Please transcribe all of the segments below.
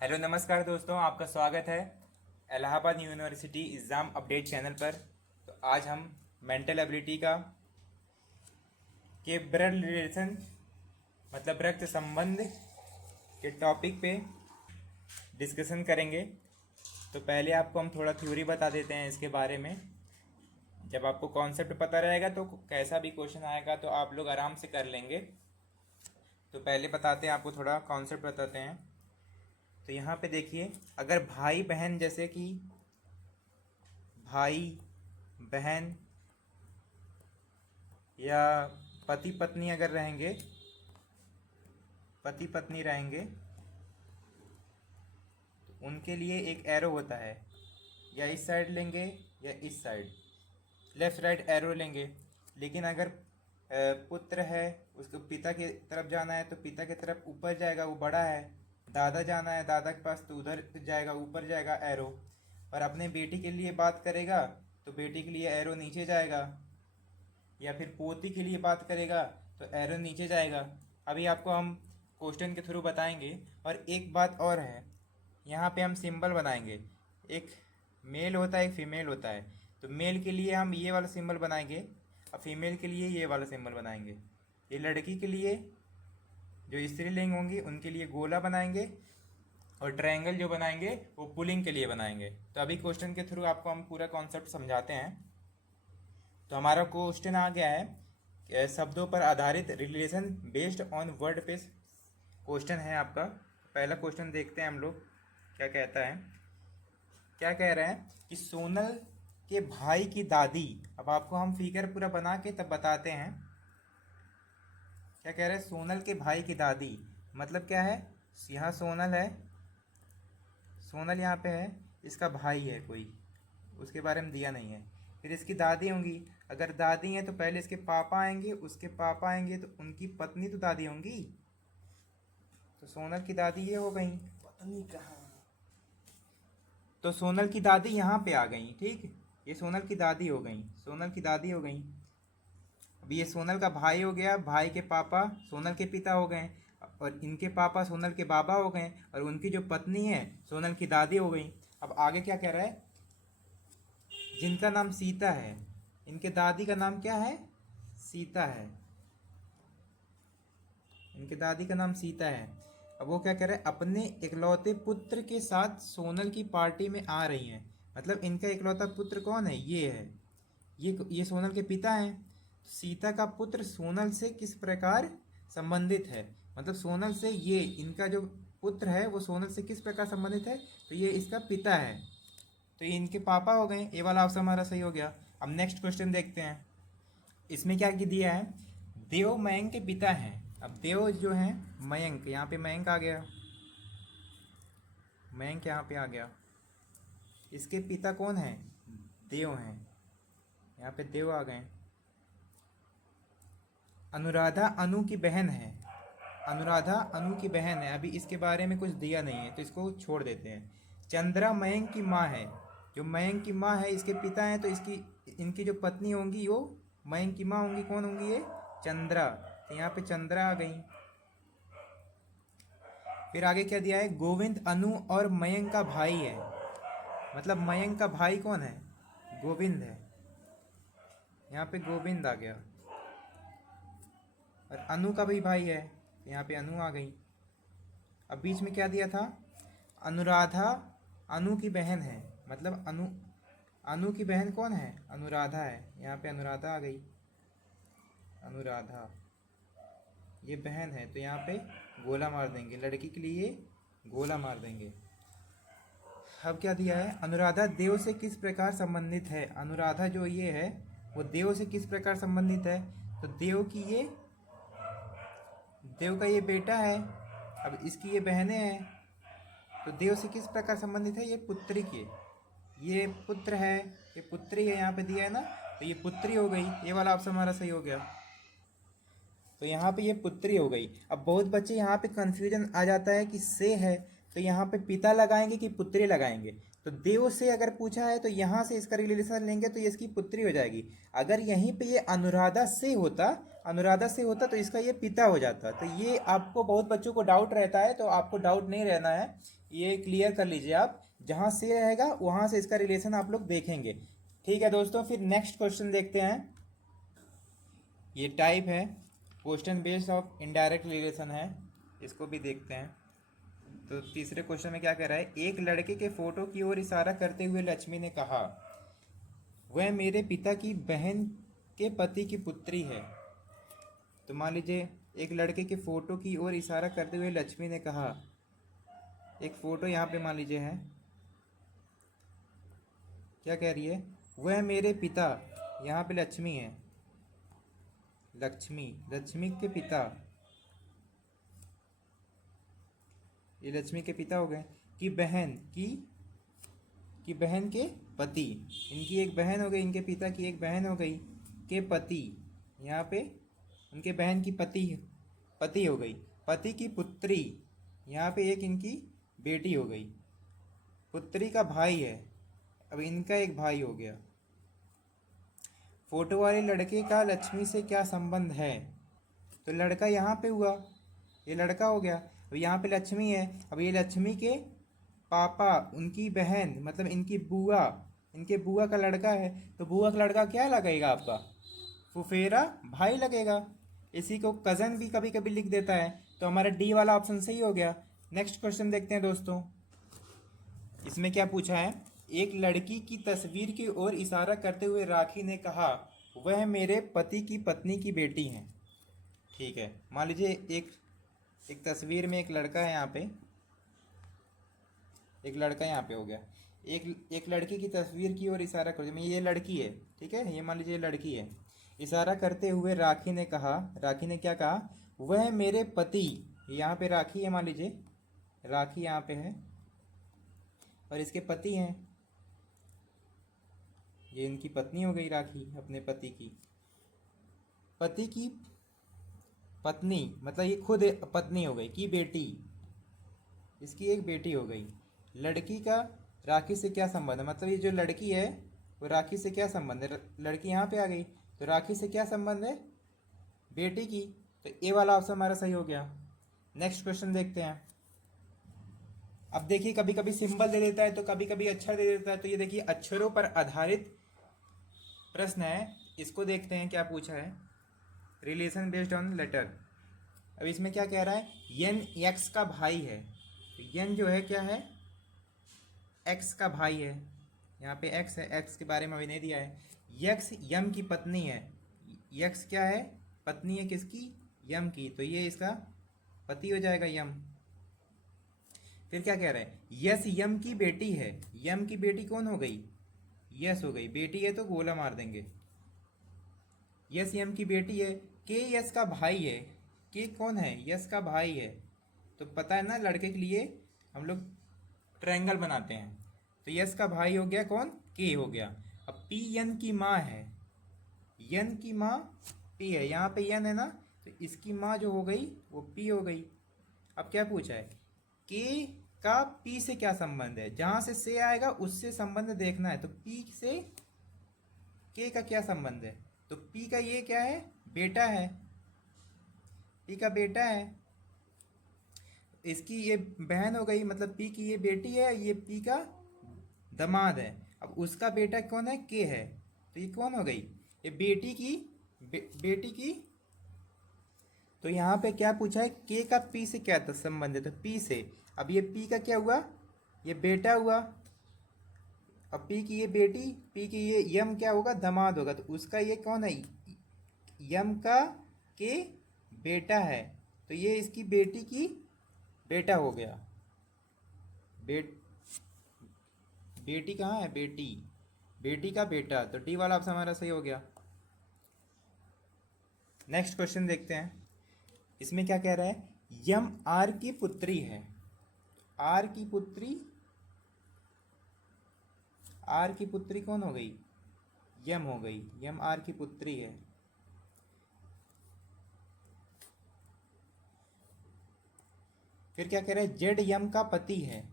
Hello नमस्कार दोस्तों, आपका स्वागत है Allahabad university exam update channel पर। तो आज हम मेंटल एबिलिटी का के ब्लड रिलेशन मतलब रक्त संबंध के टॉपिक पे डिस्कशन करेंगे। तो पहले आपको हम थोड़ा थ्योरी बता देते हैं इसके बारे में। जब आपको कॉन्सेप्ट पता रहेगा तो कैसा भी क्वेश्चन आएगा तो आप लोग आराम से कर लेंगे। तो पहले बताते हैं, आपको थोड़ा कॉन्सेप्ट बताते हैं। तो यहाँ पे देखिए, अगर भाई बहन, जैसे कि भाई बहन या पति पत्नी अगर रहेंगे, पति पत्नी रहेंगे, तो उनके लिए एक एरो होता है। या इस साइड लेंगे या इस साइड, लेफ्ट राइट एरो लेंगे। लेकिन अगर पुत्र है, उसको पिता की तरफ जाना है तो पिता की तरफ ऊपर जाएगा, वो बड़ा है। दादा जाना है दादा के पास तो उधर जाएगा, ऊपर जाएगा एरो। और अपने बेटी के लिए बात करेगा तो बेटी के लिए एरो नीचे जाएगा। या फिर पोती के लिए बात करेगा तो एरो नीचे जाएगा। अभी आपको हम क्वेश्चन के थ्रू बताएंगे। और एक बात और है, यहाँ पे हम सिंबल बनाएंगे। एक मेल होता है, एक फीमेल होता है। तो मेल के लिए हम ये वाला सिंबल बनाएंगे और फीमेल के लिए ये वाला सिंबल बनाएंगे। ये लड़की के लिए, जो स्त्रीलिंग होंगी उनके लिए गोला बनाएंगे, और ट्रायंगल जो बनाएंगे वो पुलिंग के लिए बनाएंगे। तो अभी क्वेश्चन के थ्रू आपको हम पूरा कॉन्सेप्ट समझाते हैं। तो हमारा क्वेश्चन आ गया है शब्दों पर आधारित रिलेशन बेस्ड ऑन वर्ड पे क्वेश्चन है आपका। पहला क्वेश्चन देखते हैं हम लोग क्या कहता है। क्या कह रहे हैं कि सोनल के भाई की दादी, अब आपको हम फिगर पूरा बना के तब बताते हैं। क्या कह रहे हैं, सोनल के भाई की दादी मतलब क्या है। यहाँ सोनल है, सोनल यहाँ पे है, इसका भाई है कोई, उसके बारे में दिया नहीं है। फिर इसकी दादी होंगी, अगर दादी है तो पहले इसके पापा आएंगे, उसके पापा आएंगे तो उनकी पत्नी तो दादी होंगी। तो सोनल की दादी ये हो गई। पत्नी कहाँ? तो सोनल की दादी यहाँ पे आ गई, ठीक। ये सोनल की दादी हो गई, सोनल की दादी हो गई। अब ये सोनल का भाई हो गया, भाई के पापा सोनल के पिता हो गए, और इनके पापा सोनल के बाबा हो गए, और उनकी जो पत्नी है सोनल की दादी हो गई। अब आगे क्या कह रहा है, जिनका नाम सीता है, इनके दादी का नाम क्या है, सीता है। इनके दादी का नाम सीता है। अब वो क्या कह रहे हैं, अपने इकलौते पुत्र के साथ सोनल की पार्टी में आ रही हैं। मतलब इनका इकलौता पुत्र कौन है, ये है। ये सोनल के पिता हैं। सीता का पुत्र सोनल से किस प्रकार संबंधित है, मतलब सोनल से ये इनका जो पुत्र है वो सोनल से किस प्रकार संबंधित है, तो ये इसका पिता है। तो ये इनके पापा हो गए। ये वाला ऑप्शन हमारा सही हो गया। अब नेक्स्ट क्वेश्चन देखते हैं। इसमें क्या दिया है, देव मयंक के पिता हैं। अब देव जो है मयंक, यहाँ पे मयंक आ गया, मयंक यहाँ पे आ गया। इसके पिता कौन है, देव हैं, यहाँ पे देव आ गए। अनुराधा अनु की बहन है, अनुराधा अनु की बहन है। अभी इसके बारे में कुछ दिया नहीं है तो इसको छोड़ देते हैं। चंद्रा मयंक की माँ है, जो मयंक की माँ है इसके पिता हैं, तो इसकी इनकी जो पत्नी होंगी वो मयंक की माँ होंगी। कौन होंगी ये, चंद्रा। तो यहाँ पे चंद्रा आ गई। फिर आगे क्या दिया है, गोविंद अनु और मयंक का भाई है। मतलब मयंक का भाई कौन है, गोविंद है। यहाँ पे गोविंद आ गया। और अनु का भी भाई है, तो यहाँ पे अनु आ गई। अब बीच में क्या दिया था, अनुराधा अनु की बहन है। मतलब अनु की बहन कौन है, अनुराधा है। यहाँ पे अनुराधा आ गई, अनुराधा ये बहन है, तो यहाँ पे गोला मार देंगे, लड़की के लिए गोला मार देंगे। अब क्या दिया है, अनुराधा देव से किस प्रकार संबंधित है। अनुराधा जो ये है वो देव से किस प्रकार संबंधित है, तो देव का ये बेटा है। अब इसकी ये बहनें हैं, तो देव से किस प्रकार संबंधित है, ये पुत्री के, ये पुत्र है, ये पुत्री है, यहाँ पे दिया है ना, तो ये पुत्री हो गई। ये वाला ऑप्शन हमारा सही हो गया। तो यहाँ पे ये पुत्री हो गई। अब बहुत बच्चे यहाँ पे कंफ्यूजन आ जाता है कि से है, तो यहाँ पे पिता लगाएंगे कि पुत्री लगाएंगे। तो देव से अगर पूछा है तो यहाँ से इसका रिलेशन लेंगे तो ये इसकी पुत्री हो जाएगी। अगर यहीं पे ये अनुराधा से होता तो इसका ये पिता हो जाता। तो ये आपको बहुत बच्चों को डाउट रहता है, तो आपको डाउट नहीं रहना है, ये क्लियर कर लीजिए आप। जहाँ से रहेगा वहाँ से इसका रिलेशन आप लोग देखेंगे। ठीक है दोस्तों, फिर नेक्स्ट क्वेश्चन देखते हैं। ये टाइप है, question based of indirect relation है, इसको भी देखते हैं। तो तीसरे क्वेश्चन में क्या कह रहा है, एक लड़के के फोटो की ओर इशारा करते हुए लक्ष्मी ने कहा, वह मेरे पिता की बहन के पति की पुत्री है। तो मान लीजिए एक लड़के के फोटो की ओर इशारा करते हुए लक्ष्मी ने कहा, एक फोटो यहाँ पे मान लीजिए है, क्या कह रही है, वह मेरे पिता, यहाँ पे लक्ष्मी है, लक्ष्मी के पिता, ये लक्ष्मी के पिता हो गए, की बहन के पति, इनकी एक बहन हो गई, इनके पिता की एक बहन हो गई, के पति, यहाँ पे उनके बहन की पति हो गई, पति की पुत्री, यहाँ पे एक इनकी बेटी हो गई, पुत्री का भाई है, अब इनका एक भाई हो गया। फोटो वाले लड़के का लक्ष्मी से क्या संबंध है, तो लड़का यहाँ पे हुआ, ये लड़का हो गया। अब यहाँ पे लक्ष्मी है, अब ये लक्ष्मी के पापा, उनकी बहन मतलब इनकी बुआ, इनके बुआ का लड़का है, तो बुआ का लड़का क्या लगेगा आपका, फुफेरा भाई लगेगा। इसी को कज़न भी कभी कभी लिख देता है, तो हमारा डी वाला ऑप्शन सही हो गया। नेक्स्ट क्वेश्चन देखते हैं दोस्तों, इसमें क्या पूछा है, एक लड़की की तस्वीर की ओर इशारा करते हुए राखी ने कहा, वह मेरे पति की पत्नी की बेटी है। ठीक है, मान लीजिए एक तस्वीर में एक लड़का है, यहाँ पे एक लड़का यहाँ पे हो गया, एक लड़की की तस्वीर की ओर इशारा करते हुए, ये लड़की है, ठीक है, ये मान लीजिए लड़की है, इशारा करते हुए राखी ने कहा, राखी ने क्या कहा, वह मेरे पति, यहाँ पे राखी है, मान लीजिए राखी यहाँ पे है और इसके पति हैं, ये इनकी पत्नी हो गई राखी, अपने पति की पत्नी मतलब ये खुद पत्नी हो गई, की बेटी, इसकी एक बेटी हो गई। लड़की का राखी से क्या संबंध है, मतलब ये जो लड़की है वो राखी से क्या संबंध है, लड़की यहाँ पे आ गई तो राखी से क्या संबंध है, बेटी की, तो ए वाला ऑप्शन हमारा सही हो गया। नेक्स्ट क्वेश्चन देखते हैं। अब देखिए कभी कभी सिंबल दे देता है तो कभी कभी अक्षर दे देता है, तो ये देखिए अक्षरों पर आधारित प्रश्न है, इसको देखते हैं क्या पूछा है, रिलेशन बेस्ड ऑन लेटर। अब इसमें क्या कह रहा है, यन एक्स का भाई है, तो यन जो है क्या है, एक्स का भाई है, यहाँ पे एक्स है, एक्स के बारे में अभी नहीं दिया है। यक्स यम की पत्नी है, यक्स क्या है, पत्नी है किसकी, यम की, तो ये इसका पति हो जाएगा यम। फिर क्या कह रहा है, यस यम की बेटी है, यम की बेटी कौन हो गई, यस हो गई, बेटी है तो गोला मार देंगे, यस यम की बेटी है। के यस का भाई है, के कौन है, यस का भाई है, तो पता है ना लड़के के लिए हम लोग ट्रायंगल बनाते हैं, तो यस का भाई हो गया कौन, के हो गया। अब पी यन की माँ है, यन की माँ पी है, यहाँ पे यन है ना, तो इसकी माँ जो हो गई वो पी हो गई। अब क्या पूछा है, के का पी से क्या संबंध है, जहाँ से आएगा उससे संबंध देखना है, तो पी से के का क्या संबंध है, तो पी का ये क्या है, बेटा है, पी का बेटा है, इसकी ये बहन हो गई, मतलब पी की ये बेटी है, ये पी का दामाद है। अब उसका बेटा कौन है, के है, तो ये कौन हो गई, ये बेटी की बेटी की। तो यहाँ पे क्या पूछा है, के का पी से क्या संबंध है, तो पी से। अब ये पी का क्या हुआ, ये बेटा हुआ, अब पी की ये बेटी, पी की ये यम क्या होगा, दामाद होगा, तो उसका ये कौन है, यम का के बेटा है, तो ये इसकी बेटी की बेटा हो गया। बेटी कहाँ है, बेटी का बेटा, तो डी वाला ऑप्शन हमारा सही हो गया। नेक्स्ट क्वेश्चन देखते हैं, इसमें क्या कह रहा है, यम आर की पुत्री है, आर की पुत्री कौन हो गई, यम हो गई, यम आर की पुत्री है। फिर क्या कह रहा है, जेड यम का पति है,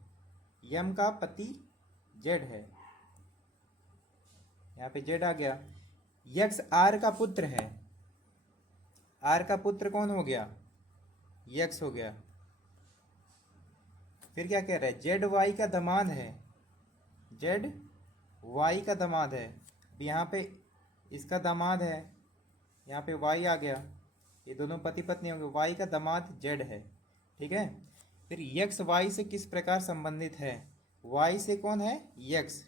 यम का पति जेड है, यहाँ पे जेड आ गया। यक्स आर का पुत्र है, आर का पुत्र कौन हो गया? यक्स हो गया। फिर क्या कह रहा है? जेड वाई का दामाद है, जेड वाई का दामाद है। अब यहाँ पे इसका दामाद है, यहाँ पे वाई आ गया, ये दोनों पति पत्नी होंगे, वाई का दामाद जेड है। ठीक है। फिर यक्स वाई से किस प्रकार संबंधित है? वाई से कौन है? यक्स।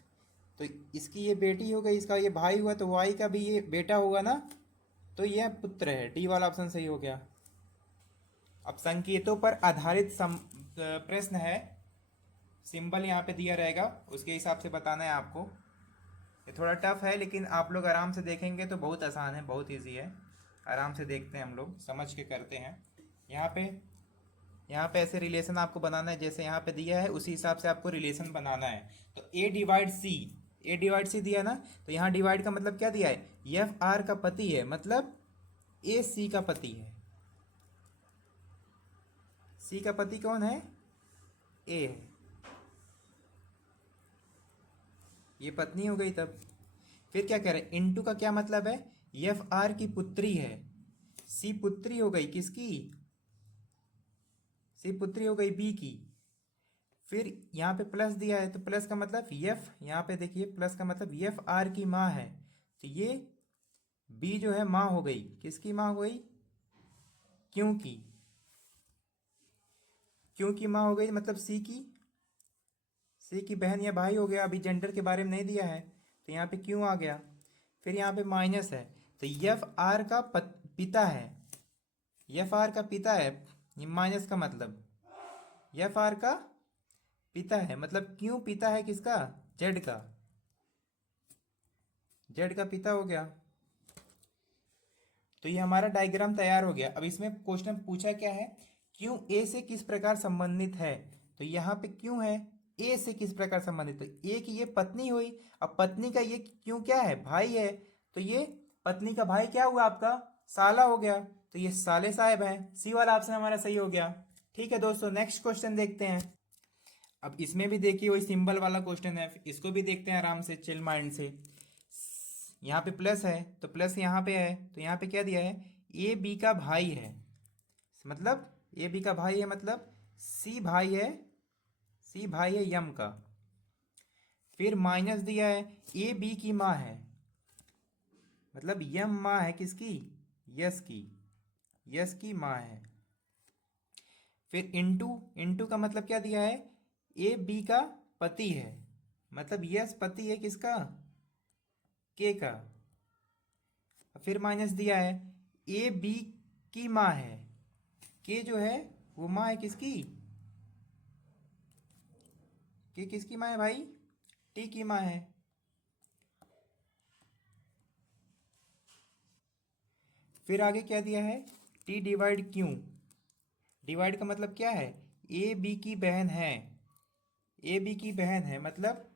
तो इसकी ये बेटी हो गई, इसका ये भाई हुआ, तो वाई का भी ये बेटा होगा ना, तो यह पुत्र है। डी वाला ऑप्शन सही हो गया। अब संकेतों पर आधारित प्रश्न है, सिंबल यहाँ पे दिया रहेगा, उसके हिसाब से बताना है आपको। ये थोड़ा टफ है, लेकिन आप लोग आराम से देखेंगे तो बहुत आसान है, बहुत इजी है। आराम से देखते हैं, हम लोग समझ के करते हैं। यहाँ पे ऐसे रिलेशन आपको बनाना है, जैसे यहाँ पे दिया है उसी हिसाब से आपको रिलेशन बनाना है। तो ए डिवाइड सी, ए डिवाइड सी दिया ना, तो यहाँ डिवाइड का मतलब क्या दिया है? एफ आर का पति है, मतलब ए सी का पति है। सी का पति कौन है? ए है, ये पत्नी हो गई। तब फिर क्या कह रहे हैं? इनटू का क्या मतलब है? एफ आर की पुत्री है, सी पुत्री हो गई किसकी? सी पुत्री हो गई बी की। फिर यहाँ पे प्लस दिया है, तो प्लस का मतलब एफ, यहाँ पे देखिए प्लस का मतलब एफ आर की माँ है, तो ये बी जो है माँ हो गई, किसकी माँ हो गई? क्योंकि, क्योंकि माँ हो गई मतलब सी की, सी की बहन या भाई हो गया। अभी जेंडर के बारे में नहीं दिया है, तो यहाँ पे क्यों आ गया। फिर यहाँ पे माइनस है, तो एफ आर का पिता है, एफ आर का पिता है, ये माइनस का मतलब एफ आर का पिता है, मतलब क्यों पिता है किसका? जेड का, जेड का पिता हो गया। तो ये हमारा डायग्राम तैयार हो गया। अब इसमें क्वेश्चन पूछा क्या है? क्यों ए से किस प्रकार संबंधित है? तो यहाँ पे क्यों है? ए से किस प्रकार संबंधित? तो ए की ये पत्नी हुई, अब पत्नी का ये क्यों क्या है? भाई है, तो ये पत्नी का भाई क्या हुआ आपका? साला हो गया, तो ये साले साहब हैं। सी वाला ऑप्शन हमारा सही हो गया। ठीक है दोस्तों, नेक्स्ट क्वेश्चन देखते हैं। अब इसमें भी देखिए वही सिंबल वाला क्वेश्चन है, इसको भी देखते हैं आराम से, चिल माइंड से। यहाँ पे प्लस है, तो प्लस यहाँ पे है, तो यहाँ पे क्या दिया है? ए बी का भाई है, मतलब ए बी का भाई है, मतलब सी भाई है, सी भाई है यम का। फिर माइनस दिया है, ए बी की माँ है, मतलब यम माँ है किसकी? यस की, यस की माँ है। फिर इंटू, इंटू का मतलब क्या दिया है? ए बी का पति है, मतलब यस पति है किसका? के का। फिर माइनस दिया है, ए बी की माँ है, के जो है वो माँ है किसकी? के किसकी माँ है भाई? टी की माँ है। फिर आगे क्या दिया है? टी डिवाइड क्यों, डिवाइड का मतलब क्या है? ए बी की बहन है, ए बी की बहन है, मतलब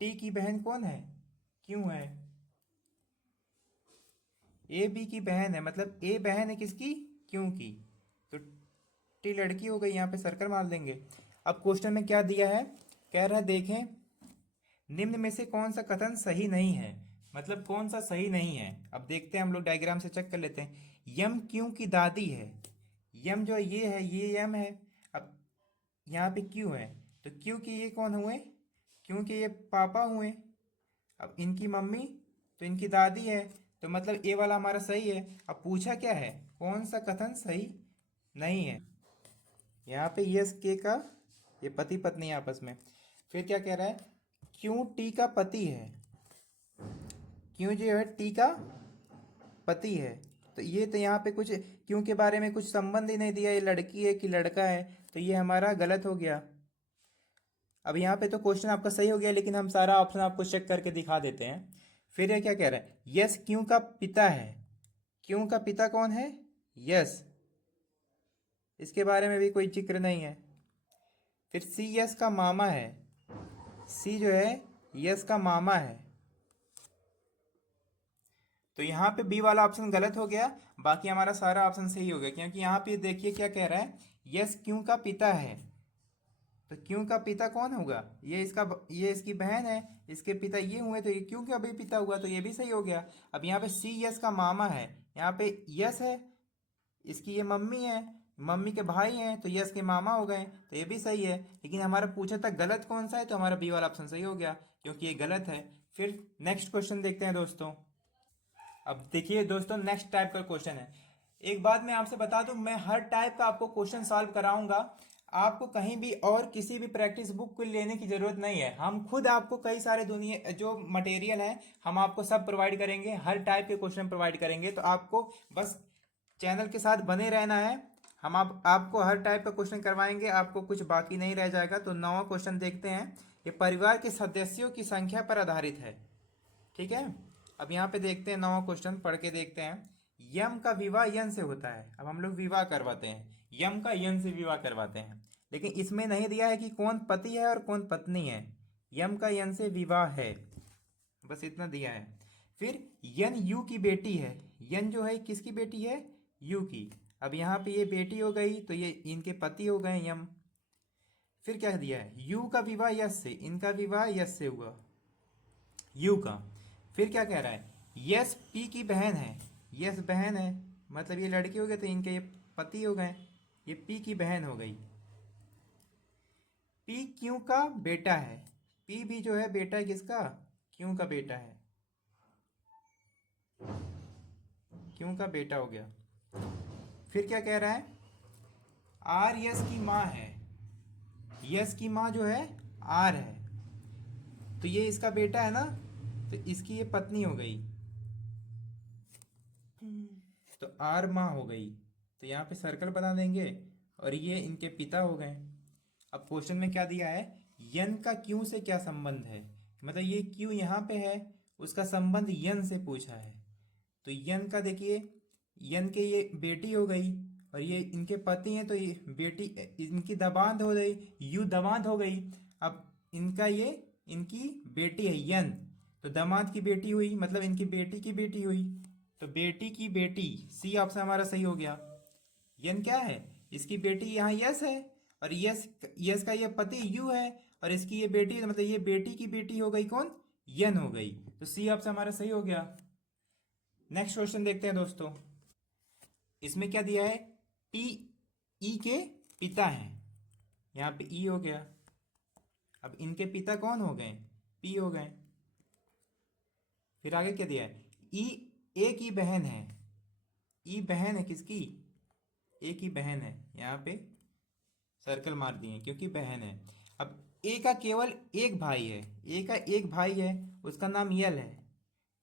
टी की बहन कौन है? क्यों है। ए बी की बहन है, मतलब ए बहन है किसकी? क्यों की। तो टी लड़की हो गई, यहाँ पे सर्कल मार देंगे। अब क्वेश्चन में क्या दिया है? कह रहा है देखें निम्न में से कौन सा कथन सही नहीं है, मतलब कौन सा सही नहीं है। अब देखते हैं, हम लोग डायग्राम से चेक कर लेते हैं। यम क्यों की दादी है, यम जो ये है ये यम है। अब यहाँ पे क्यों है, तो क्यों की ये कौन हुए? क्योंकि ये पापा हुए। अब इनकी मम्मी तो इनकी दादी है, तो मतलब ए वाला हमारा सही है। अब पूछा क्या है? कौन सा कथन सही नहीं है। यहाँ पे यस के का ये पति पत्नी आपस में। फिर क्या कह रहा है? क्यों टी का पति है, क्यों जो है टी का पति है, तो ये तो यहाँ पे कुछ क्यों के बारे में कुछ संबंध ही नहीं दिया, ये लड़की है कि लड़का है, तो ये हमारा गलत हो गया। अब यहाँ पे तो क्वेश्चन आपका सही हो गया, लेकिन हम सारा ऑप्शन आपको चेक करके दिखा देते हैं। फिर ये क्या कह रहा है? यस क्यों का पिता है, क्यों का पिता कौन है? यस, इसके बारे में भी कोई जिक्र नहीं है। फिर सी यस का मामा है, सी जो है यस का मामा है, तो यहाँ पे बी वाला ऑप्शन गलत हो गया। बाकी हमारा सारा ऑप्शन सही हो गया, क्योंकि यहाँ पे देखिए क्या कह रहा है? यस क्यों का पिता है, तो क्यू का पिता कौन होगा? ये इसकी बहन है, इसके पिता ये हुए, तो ये क्यू का भी पिता हुआ, तो ये भी सही हो गया। अब यहाँ पे सी यस का मामा है, यहाँ पे यस है, इसकी ये मम्मी है, मम्मी के भाई हैं, तो यस के मामा हो गए, तो ये भी सही है। लेकिन हमारा पूछा था गलत कौन सा है, तो हमारा बी वाला ऑप्शन सही हो गया, क्योंकि ये गलत है। फिर नेक्स्ट क्वेश्चन देखते हैं दोस्तों। अब देखिए दोस्तों, नेक्स्ट टाइप का क्वेश्चन है। एक बात मैं आपसे बता दूं, मैं हर टाइप का आपको क्वेश्चन सॉल्व कराऊंगा। आपको कहीं भी और किसी भी प्रैक्टिस बुक को लेने की जरूरत नहीं है। हम खुद आपको कई सारे दुनिया जो मटेरियल है हम आपको सब प्रोवाइड करेंगे, हर टाइप के क्वेश्चन प्रोवाइड करेंगे। तो आपको बस चैनल के साथ बने रहना है। हम आपको हर टाइप का क्वेश्चन करवाएंगे, आपको कुछ बाकी नहीं रह जाएगा। तो 9वां क्वेश्चन देखते हैं। ये परिवार के सदस्यों की संख्या पर आधारित है, ठीक है। अब यहाँ पे देखते हैं 9वां क्वेश्चन, पढ़ के देखते हैं। यम का विवाह यन से होता है। अब हम लोग विवाह करवाते हैं, यम का यन से विवाह करवाते हैं, लेकिन इसमें नहीं दिया है कि कौन पति है और कौन पत्नी है। यम का यन से विवाह है, बस इतना दिया है। फिर यन यू की बेटी है। यन जो है किसकी बेटी है? यू की। अब यहाँ पे ये बेटी हो गई, तो ये इनके पति हो गए यम। फिर क्या दिया है? यू का विवाह यस से, इनका विवाह यस से हुआ, यू का। फिर क्या कह रहा है? यस पी की बहन है, यस बहन है, मतलब ये लड़की हो गई, तो इनके ये पति हो गए, ये पी की बहन हो गई। पी क्यू का बेटा है, पी भी जो है बेटा है किसका? क्यू का बेटा है, क्यू का बेटा हो गया। फिर क्या कह रहा है? आर यस की माँ है, यस की माँ जो है आर है, तो ये इसका बेटा है ना, तो इसकी ये पत्नी हो गई, तो आर माँ हो गई। तो यहाँ पे सर्कल बना देंगे, और ये इनके पिता हो गए। अब क्वेश्चन में क्या दिया है? यन का क्यू से क्या संबंध है, मतलब ये क्यू यहाँ पे है, उसका संबंध यन से पूछा है। तो यन का देखिए, यन के ये बेटी हो गई, और ये इनके पति हैं, तो ये बेटी इनकी दबांध हो गई, यू दबांध हो गई। अब इनका ये इनकी बेटी है यन, तो दामाद की बेटी हुई, मतलब इनकी बेटी की बेटी हुई, तो बेटी की बेटी, सी ऑप्शन हमारा सही हो गया। यन क्या है? इसकी बेटी यहाँ यस है, और यस यस का ये पति यू है, और इसकी ये बेटी, मतलब ये बेटी की बेटी हो गई कौन? यन हो गई, तो सी ऑप्शन हमारा सही हो गया। नेक्स्ट क्वेश्चन देखते हैं दोस्तों। इसमें क्या दिया है? पी ई के पिता हैं, यहाँ पे ई हो गया। अब इनके पिता कौन हो गए? पी हो गए। फिर आगे क्या दिया है? ई ए की बहन है, ई बहन है किसकी? ए की बहन है, यहाँ पे सर्कल मार दिए क्योंकि बहन है। अब ए का केवल एक भाई है, ए का एक भाई है, उसका नाम यल है।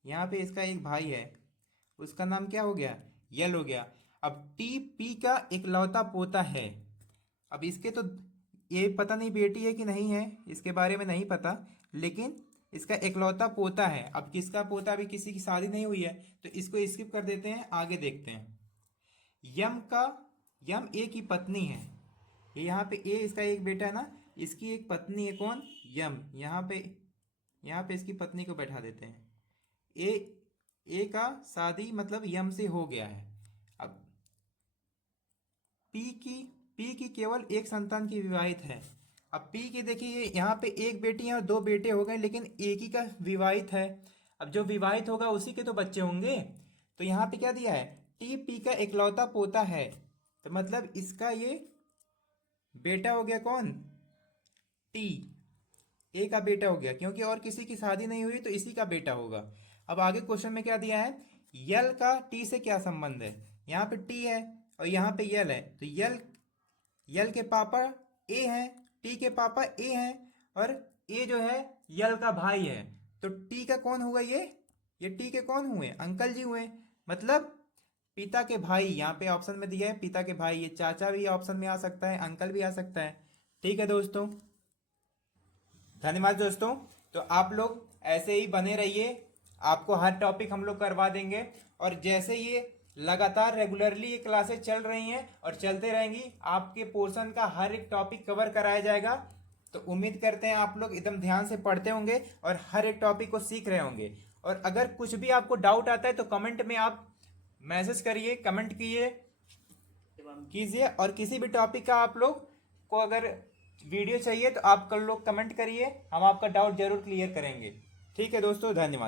यहाँ पे इसका एक भाई है, उसका नाम क्या हो गया? यल हो गया। अब टी पी का इकलौता पोता है। अब इसके तो ये पता नहीं बेटी है कि नहीं है, इसके बारे में नहीं पता, लेकिन इसका इकलौता पोता है। अब किसका पोता? अभी किसी की शादी नहीं हुई है, तो इसको स्किप कर देते हैं, आगे देखते हैं। यम का यम ए की पत्नी है, ये यहाँ पे ए इसका एक बेटा है ना, इसकी एक पत्नी है कौन? यम। यहाँ पे इसकी पत्नी को बैठा देते हैं। ए का शादी मतलब यम से हो गया है। अब पी की केवल एक संतान की विवाहित है। अब पी की देखिए, यहाँ पे एक बेटी है और दो बेटे हो गए, लेकिन एक ही का विवाहित है। अब जो विवाहित होगा उसी के तो बच्चे होंगे। तो यहाँ पे क्या दिया है? टी पी का इकलौता पोता है, तो मतलब इसका ये बेटा हो गया कौन? टी, ए का बेटा हो गया, क्योंकि और किसी की शादी नहीं हुई, तो इसी का बेटा होगा। अब आगे क्वेश्चन में क्या दिया है? यल का टी से क्या संबंध है? यहाँ पे टी है और यहाँ पे यल है, तो यल के पापा ए हैं, टी के पापा ए हैं, और ए जो है यल का भाई है, तो टी का कौन हुआ? ये टी के कौन हुए? अंकल जी हुए, मतलब पिता के भाई। यहाँ पे ऑप्शन में दिया है पिता के भाई, ये चाचा भी ऑप्शन में आ सकता है, अंकल भी आ सकता है। ठीक है दोस्तों, धन्यवाद दोस्तों। तो आप लोग ऐसे ही बने रहिए, आपको हर टॉपिक हम लोग करवा देंगे, और जैसे ये लगातार रेगुलरली ये क्लासेस चल रही हैं और चलते रहेंगी, आपके पोर्शन का हर एक टॉपिक कवर कराया जाएगा। तो उम्मीद करते हैं आप लोग एकदम ध्यान से पढ़ते होंगे और हर एक टॉपिक को सीख रहे होंगे। और अगर कुछ भी आपको डाउट आता है तो कमेंट में आप मैसेज करिए, कमेंट कीजिए, और किसी भी टॉपिक का आप लोग को अगर वीडियो चाहिए तो आप कल लोग कमेंट करिए, हम आपका डाउट जरूर क्लियर करेंगे। ठीक है दोस्तों, धन्यवाद।